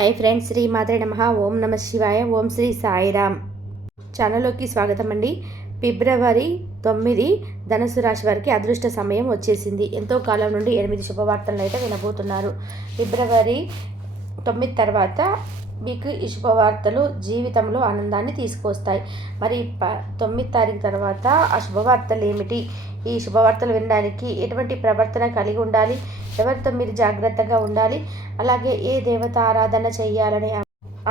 Hi friends, Shri మాత్రే నమః. ఓం నమ శివాయ. ఓం శ్రీ సాయిరామ్. ఛానల్లోకి స్వాగతం అండి. ఫిబ్రవరి 9 ధనుసు రాశి వారికి అదృష్ట సమయం వచ్చేసింది. ఎంతో కాలం నుండి 8 శుభవార్తలను అయితే వినబోతున్నారు. ఫిబ్రవరి 9 తర్వాత మీకు ఈ శుభవార్తలు జీవితంలో ఆనందాన్ని తీసుకొస్తాయి. మరి 9 తారీఖు తర్వాత ఆ శుభవార్తలు ఏమిటి? ఈ శుభవార్తలు వినడానికి ఎటువంటి ప్రవర్తన కలిగి ఉండాలి? ఎవరితో మీరు జాగ్రత్తగా ఉండాలి? అలాగే ఏ దేవత ఆరాధన చేయాలనే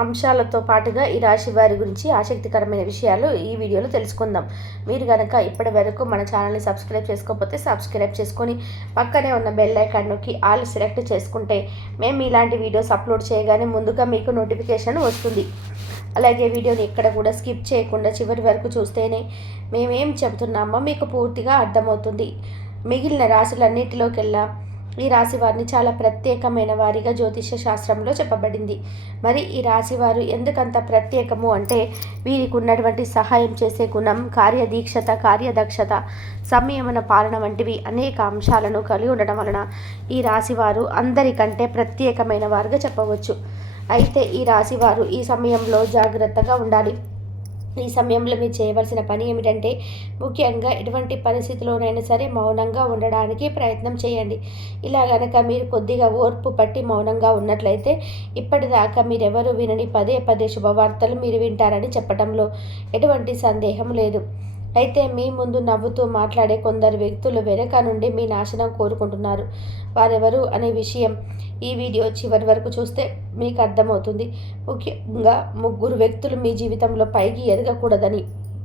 అంశాలతో పాటుగా ఈ రాశి వారి గురించి ఆసక్తికరమైన విషయాలు ఈ వీడియోలో తెలుసుకుందాం. మీరు కనుక ఇప్పటి వరకు మన ఛానల్ని సబ్స్క్రైబ్ చేసుకోకపోతే సబ్స్క్రైబ్ చేసుకొని పక్కనే ఉన్న బెల్ ఐకాన్ నొక్కి ఆల్ సెలెక్ట్ చేసుకుంటే మేము ఇలాంటి వీడియోస్ అప్లోడ్ చేయగానే ముందుగా మీకు నోటిఫికేషన్ వస్తుంది. అలాగే వీడియోని ఎక్కడ కూడా స్కిప్ చేయకుండా చివరి వరకు చూస్తేనే మేమేం చెబుతున్నామో మీకు పూర్తిగా అర్థమవుతుంది. మిగిలిన రాశులన్నిటిలోకెల్లా ఈ రాశి వారిని చాలా ప్రత్యేకమైన వారిగా జ్యోతిష శాస్త్రంలో చెప్పబడింది. మరి ఈ రాశి వారు ఎందుకంత ప్రత్యేకము అంటే వీరికి ఉన్నటువంటి సహాయం చేసే గుణం, కార్యదీక్షత, కార్యదక్షత, సంయమన పాలన వంటివి అనేక అంశాలను కలిగి ఉండడం వలన ఈ రాశి వారు అందరికంటే ప్రత్యేకమైన వారుగా చెప్పవచ్చు. అయితే ఈ రాశి వారు ఈ సమయంలో జాగ్రత్తగా ఉండాలి. ఈ సమయంలో మీరు చేయవలసిన పని ఏమిటంటే ముఖ్యంగా ఎటువంటి పరిస్థితిలోనైనా సరే మౌనంగా ఉండడానికి ప్రయత్నం చేయండి. ఇలా గనక మీరు కొద్దిగా ఓర్పు పట్టి మౌనంగా ఉన్నట్లయితే ఇప్పటిదాకా మీరెవరు వినని పదే పదే శుభవార్తలు మీరు వింటారని చెప్పడంలో ఎటువంటి సందేహం లేదు. అయితే మీ ముందు నవ్వుతూ మాట్లాడే కొందరు వ్యక్తులు వెనుక నుండి మీ నాశనం కోరుకుంటున్నారు. వారెవరు అనే విషయం ఈ వీడియో చివరి వరకు చూస్తే మీకు అర్థమవుతుంది. ముఖ్యంగా 3 వ్యక్తులు మీ జీవితంలో పైకి ఎదగకూడదని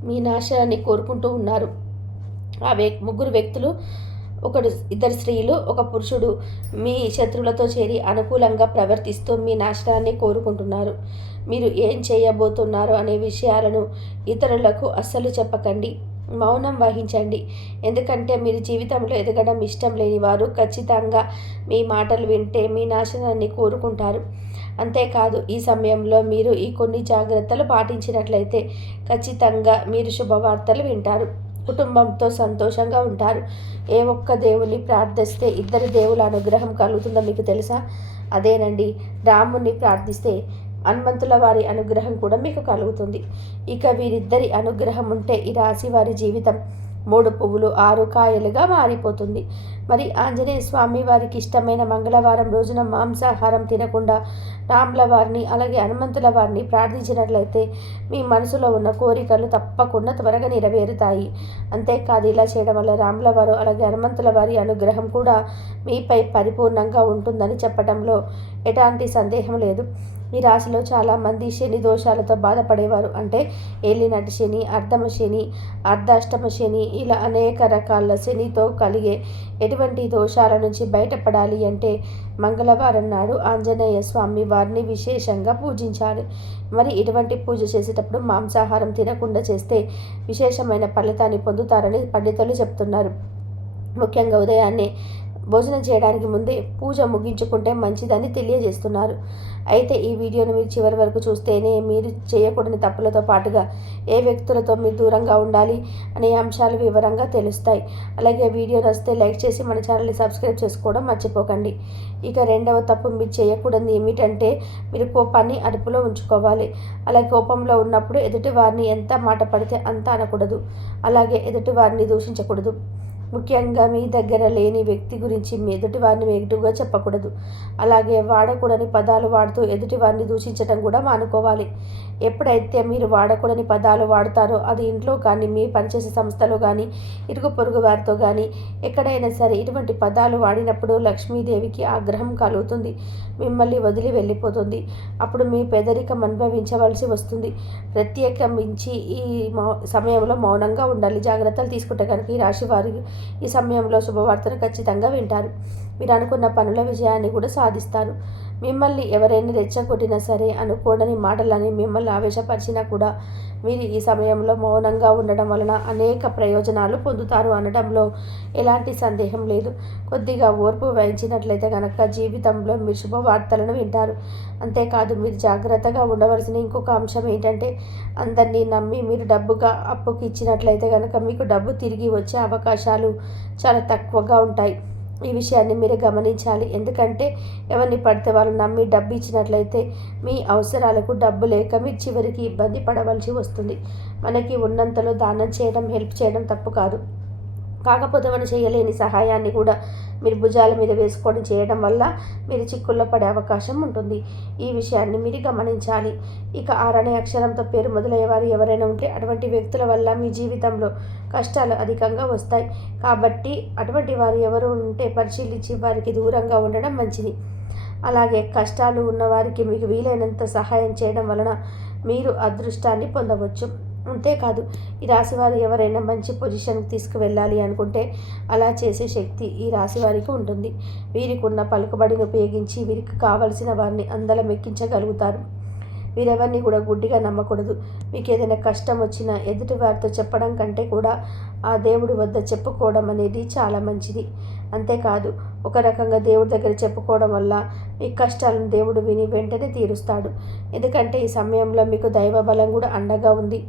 మీ నాశనాన్ని కోరుకుంటూ ఉన్నారు. ఆ 3 వ్యక్తులు, 2 స్త్రీలు, 1 పురుషుడు మీ శత్రువులతో చేరి అనుకూలంగా ప్రవర్తిస్తూ మీ నాశనాన్ని కోరుకుంటున్నారు. మీరు ఏం చేయబోతున్నారు అనే విషయాలను ఇతరులకు అస్సలు చెప్పకండి. మౌనం వహించండి. ఎందుకంటే మీరు జీవితంలో ఎదగడం ఇష్టం లేని వారు ఖచ్చితంగా మీ మాటలు వింటే మీ నాశనాన్ని కోరుకుంటారు. అంతేకాదు ఈ సమయంలో మీరు ఈ కొన్ని జాగ్రత్తలు పాటించినట్లయితే ఖచ్చితంగా మీరు శుభవార్తలు వింటారు. కుటుంబంతో సంతోషంగా ఉంటారు. ఏ ఒక్క దేవుని ప్రార్థిస్తే 2 దేవుల అనుగ్రహం కలుగుతుందో మీకు తెలుసా? అదేనండి, రాముని ప్రార్థిస్తే హనుమంతుల వారి అనుగ్రహం కూడా మీకు కలుగుతుంది. ఇక వీరిద్దరి అనుగ్రహం ఉంటే ఈ రాశి వారి జీవితం 3 పువ్వులు 6 కాయలుగా మారిపోతుంది. మరి ఆంజనేయ స్వామి వారికి ఇష్టమైన మంగళవారం రోజున మాంసాహారం తినకుండా రాముల వారిని అలాగే హనుమంతుల వారిని ప్రార్థించినట్లయితే మీ మనసులో ఉన్న కోరికలు తప్పకుండా త్వరగా నెరవేరుతాయి. అంతేకాదు ఇలా చేయడం వల్ల రాముల వారు అలాగే హనుమంతుల వారి అనుగ్రహం కూడా మీపై పరిపూర్ణంగా ఉంటుందని చెప్పడంలో ఎలాంటి సందేహం లేదు. ఈ రాశిలో చాలామంది శని దోషాలతో బాధపడేవారు. అంటే ఏలినాటి శని, అర్ధమ శని, అర్ధాష్టమ శని, ఇలా అనేక రకాల శనితో కలిగే ఎటువంటి దోషాల నుంచి బయటపడాలి అంటే మంగళవారం నాడు ఆంజనేయ స్వామి వారిని విశేషంగా పూజించాలి. మరి ఇటువంటి పూజ చేసేటప్పుడు మాంసాహారం తినకుండా చేస్తే విశేషమైన ఫలితాన్ని పొందుతారని పండితులు చెప్తున్నారు. ముఖ్యంగా ఉదయాన్నే భోజనం చేయడానికి ముందే పూజ ముగించుకుంటే మంచిదని తెలియజేస్తున్నారు. అయితే ఈ వీడియోను మీరు చివరి వరకు చూస్తేనే మీరు చేయకూడని తప్పులతో పాటుగా ఏ వ్యక్తులతో మీరు దూరంగా ఉండాలి అనే అంశాలు వివరంగా తెలుస్తాయి. అలాగే వీడియో నచ్చితే లైక్ చేసి మన ఛానల్ని సబ్స్క్రైబ్ చేసుకోవడం మర్చిపోకండి. ఇక 2వ తప్పు మీరు చేయకూడదు ఏమిటంటే మీరు కోపాన్ని అదుపులో ఉంచుకోవాలి. అలాగే కోపంలో ఉన్నప్పుడు ఎదుటి వారిని ఎంత మాట పడితే అంత అనకూడదు. అలాగే ఎదుటి వారిని దూషించకూడదు. ముఖ్యంగా మీ దగ్గర లేని వ్యక్తి గురించి మీ ఎదుటి వారిని నెగిటివ్గా చెప్పకూడదు. అలాగే వాడకూడని పదాలు వాడుతూ ఎదుటి వారిని దూషించడం కూడా మానుకోవాలి. ఎప్పుడైతే మీరు వాడకూడని పదాలు వాడతారో అది ఇంట్లో కానీ మీ పనిచేసే సంస్థలో కానీ ఇరుగు పొరుగు వారితో కానీ ఎక్కడైనా సరే ఇటువంటి పదాలు వాడినప్పుడు లక్ష్మీదేవికి ఆగ్రహం కలుగుతుంది. మిమ్మల్ని వదిలి వెళ్ళిపోతుంది. అప్పుడు మీ పేదరికం అనుభవించవలసి వస్తుంది. ప్రత్యేకించి ఈ సమయంలో మౌనంగా ఉండాలి. జాగ్రత్తలు తీసుకుంటే కనుక ఈ రాశి వారి ఈ సమయంలో శుభవార్తను ఖచ్చితంగా వింటారు. మీరు అనుకున్న పనుల విజయాన్ని కూడా సాధిస్తారు. మిమ్మల్ని ఎవరైనా రెచ్చగొట్టినా సరే, అనుకోడని మాటలని మిమ్మల్ని ఆవేశపరిచినా కూడా మీరు ఈ సమయంలో మౌనంగా ఉండడం వలన అనేక ప్రయోజనాలు పొందుతారు అనడంలో ఎలాంటి సందేహం లేదు. కొద్దిగా ఓర్పు వహించినట్లయితే కనుక జీవితంలో మీరు శుభవార్తలను వింటారు. అంతేకాదు మీరు జాగ్రత్తగా ఉండవలసిన ఇంకొక అంశం ఏంటంటే అందరినీ నమ్మి మీరు డబ్బుగా అప్పుకి ఇచ్చినట్లయితే కనుక మీకు డబ్బు తిరిగి వచ్చే అవకాశాలు చాలా తక్కువగా ఉంటాయి. ఈ విషయాన్ని మీరు గమనించాలి. ఎందుకంటే ఎవరిని పడితే వాళ్ళు నమ్మి డబ్బు ఇచ్చినట్లయితే మీ అవసరాలకు డబ్బు లేక మీరు చివరికి ఇబ్బంది పడవలసి వస్తుంది. మనకి ఉన్నంతలో దానం చేయడం, హెల్ప్ చేయడం తప్పు కాదు. కాకపోతే మనం చేయలేని సహాయాన్ని కూడా మీరు భుజాల మీద వేసుకొని చేయడం వల్ల మీరు చిక్కుల్లో పడే అవకాశం ఉంటుంది. ఈ విషయాన్ని మీరు గమనించాలి. ఇక ఆర్ అనే అక్షరంతో పేరు మొదలయ్యేవారు ఎవరైనా ఉంటే అటువంటి వ్యక్తుల వల్ల మీ జీవితంలో కష్టాలు అధికంగా వస్తాయి. కాబట్టి అటువంటి వారు ఎవరు ఉంటే పరిశీలించి వారికి దూరంగా ఉండడం మంచిది. అలాగే కష్టాలు ఉన్నవారికి మీకు వీలైనంత సహాయం చేయడం వలన మీరు అదృష్టాన్ని పొందవచ్చు. అంతేకాదు, ఈ రాశివారు ఎవరైనా మంచి పొజిషన్కి తీసుకువెళ్ళాలి అనుకుంటే అలా చేసే శక్తి ఈ రాశి వారికి ఉంటుంది. వీరికి ఉన్న పలుకుబడిని ఉపయోగించి వీరికి కావలసిన వారిని అందలం ఎక్కించగలుగుతారు. వీరెవరిని కూడా గుడ్డిగా నమ్మకూడదు. మీకు ఏదైనా కష్టం వచ్చినా ఎదుటి వారితో చెప్పడం కంటే కూడా ఆ దేవుడి వద్ద చెప్పుకోవడం అనేది చాలా మంచిది. అంతేకాదు, ఒక రకంగా దేవుడి దగ్గర చెప్పుకోవడం వల్ల మీ కష్టాలను దేవుడు విని వెంటనే తీరుస్తాడు. ఎందుకంటే ఈ సమయంలో మీకు దైవ బలం కూడా అండగా ఉంది.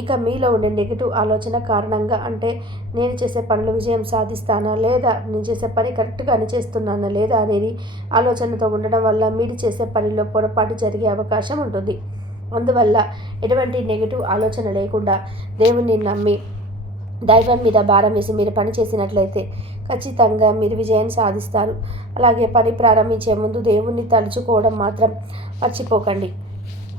ఇక మీలో ఉండే నెగిటివ్ ఆలోచన కారణంగా, అంటే నేను చేసే పనులు విజయం సాధిస్తానా లేదా, నేను చేసే పని కరెక్ట్గానే చేస్తున్నానా లేదా అనేది ఆలోచనతో ఉండడం వల్ల మీరు చేసే పనిలో పొరపాటు జరిగే అవకాశం ఉంటుంది. అందువల్ల ఎటువంటి నెగిటివ్ ఆలోచన లేకుండా దేవుణ్ణి నమ్మి దైవం మీద భారం వేసి మీరు పని చేసినట్లయితే ఖచ్చితంగా మీరు విజయాన్ని సాధిస్తారు. అలాగే పని ప్రారంభించే ముందు దేవుణ్ణి తలుచుకోవడం మాత్రం మర్చిపోకండి.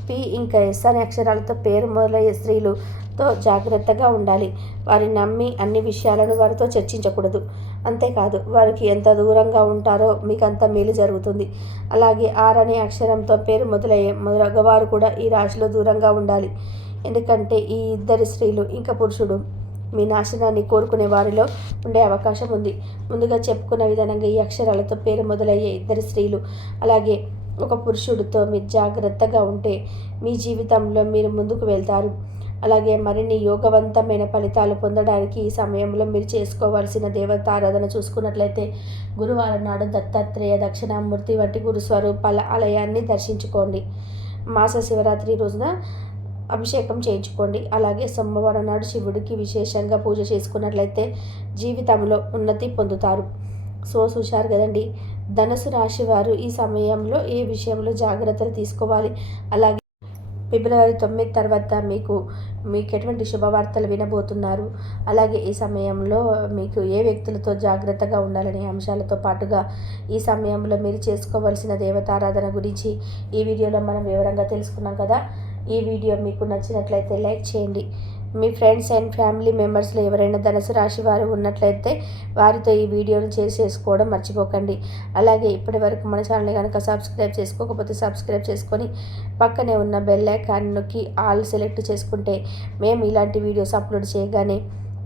పి ఇంకా ఎస్ అనే అక్షరాలతో పేరు మొదలయ్యే స్త్రీలతో జాగ్రత్తగా ఉండాలి. వారిని నమ్మి అన్ని విషయాలను వారితో చర్చించకూడదు. అంతేకాదు, వారికి ఎంత దూరంగా ఉంటారో మీకు అంత మేలు జరుగుతుంది. అలాగే ఆర్ అనే అక్షరంతో పేరు మొదలయ్యే మగవారు కూడా ఈ రాశిలో దూరంగా ఉండాలి. ఎందుకంటే ఈ ఇద్దరు స్త్రీలు ఇంకా పురుషుడు మీ నాశనాన్ని కోరుకునే వారిలో ఉండే అవకాశం ఉంది. ముందుగా చెప్పుకున్న విధానంగా ఈ అక్షరాలతో పేరు మొదలయ్యే ఇద్దరు స్త్రీలు అలాగే ఒక పురుషుడితో మీరు జాగ్రత్తగా ఉంటే మీ జీవితంలో మీరు ముందుకు వెళ్తారు. అలాగే మరిన్ని యోగవంతమైన ఫలితాలు పొందడానికి ఈ సమయంలో మీరు చేసుకోవాల్సిన దేవతారాధన చూసుకున్నట్లయితే గురువారం నాడు దత్తాత్రేయ, దక్షిణామూర్తి వంటి గురుస్వరూపాల ఆలయాన్ని దర్శించుకోండి. మాస శివరాత్రి రోజున అభిషేకం చేయించుకోండి. అలాగే సోమవారం నాడు శివుడికి విశేషంగా పూజ చేసుకున్నట్లయితే జీవితంలో ఉన్నతి పొందుతారు. చూశారు కదండి, ధనుసు రాశి వారు ఈ సమయంలో ఏ విషయంలో జాగ్రత్తలు తీసుకోవాలి. అలాగే ఫిబ్రవరి 9 తర్వాత మీకు ఎటువంటి శుభవార్తలు వినబోతున్నారు, అలాగే ఈ సమయంలో మీకు ఏ వ్యక్తులతో జాగ్రత్తగా ఉండాలనే అంశాలతో పాటుగా ఈ సమయంలో మీరు చేసుకోవాల్సిన దేవతారాధన గురించి ఈ వీడియోలో మనం వివరంగా తెలుసుకున్నాం కదా. ఈ వీడియో మీకు నచ్చినట్లయితే లైక్ చేయండి. మీ ఫ్రెండ్స్ అండ్ ఫ్యామిలీ మెంబర్స్లో ఎవరైనా ధనుసు రాశి వారు ఉన్నట్లయితే వారితో ఈ వీడియోని చేసుకోవడం మర్చిపోకండి. అలాగే ఇప్పటి వరకు మన ఛానల్ని కనుక సబ్స్క్రైబ్ చేసుకోకపోతే సబ్స్క్రైబ్ చేసుకొని పక్కనే ఉన్న బెల్ ఐకాన్ నొక్కి ఆల్ సెలెక్ట్ చేసుకుంటే మేము ఇలాంటి వీడియోస్ అప్లోడ్ చేయగానే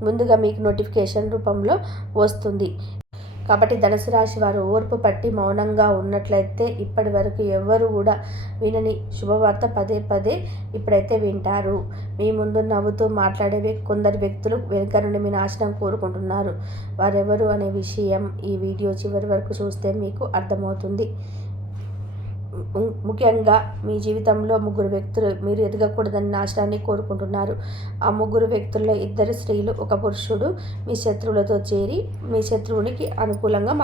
ముందుగా మీకు నోటిఫికేషన్ రూపంలో వస్తుంది. కాబట్టి ధనుసు రాశి వారు ఓర్పు పట్టి మౌనంగా ఉన్నట్లయితే ఇప్పటి వరకు ఎవరు కూడా వినని శుభవార్త పదే పదే ఇప్పుడైతే వింటారు. మీ ముందు నవ్వుతూ మాట్లాడే కొందరు వ్యక్తులు వెనుక నుండి మీ నాశనం కోరుకుంటున్నారు. వారెవరు అనే విషయం ఈ వీడియో చివరి వరకు చూస్తే మీకు అర్థమవుతుంది. ముఖ్యంగా మీ జీవితంలో 3 వ్యక్తులు మీరు ఎదగకూడదని నాశనాన్ని కోరుకుంటున్నారు. ఆ 3 వ్యక్తుల్లో 2 స్త్రీలు, ఒక పురుషుడు మీ శత్రువులతో చేరి మీ శత్రువునికి అనుకూలంగా